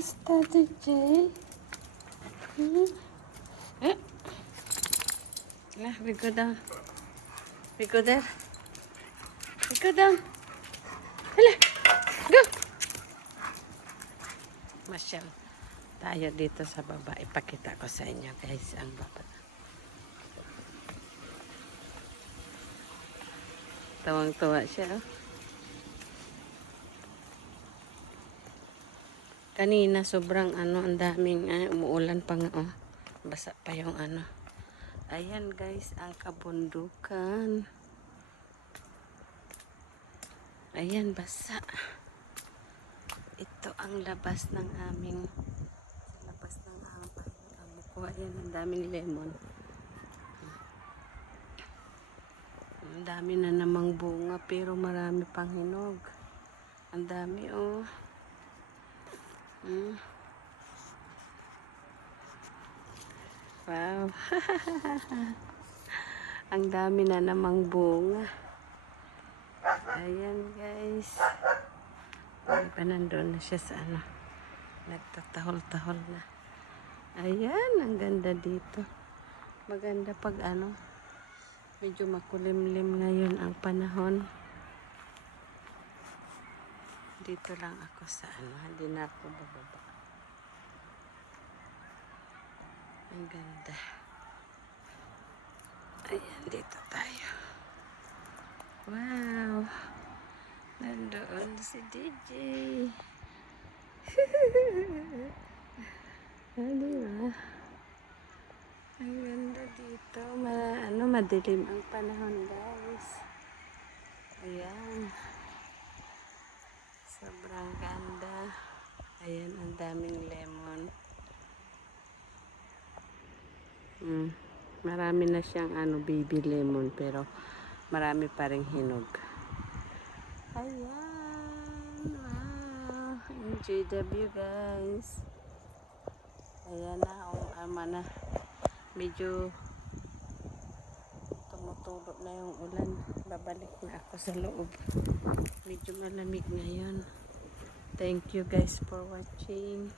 Kamusta, DJ? Eh? We go down. We go there. We go down. Hala, go! Masyal tayo dito sa baba. Ipakita ko sa inyo, guys, ang baba. Tawang-tuwa siya, oh. Kanina sobrang ang daming umuulan pa nga, oh. Basa pa yung Ayan, guys, ang kabundukan. Ayan, basa. Ito ang labas ng aming mukuha. Ayan, ang daming lemon. Ang dami na namang bunga, pero marami pang hinog. Ang dami, oh. Wow. Ang dami na namang bunga. Ayan, guys. Diba, nandun na siya sa nagtatahol-tahol na. Ayan, ang ganda dito. Maganda pag medyo makulimlim ngayon ang panahon. Dito lang ako sa hindi na ako bababa. Ang ganda. Ayan, dito tayo. Wow. Nandoon si DJ. Diba? Ang ganda dito. Madilim ang panahon, guys. Ayan. Sobrang ganda. Ayan, ang daming lemon. Marami na siyang baby lemon, pero marami pa ring hinog. Ayan. Wow. Enjoy the view, guys. Ayan na. Medyo tumutulo na yung ulan. Babalik na ako sa loob. Medyo malamig ngayon. Thank you, guys, for watching.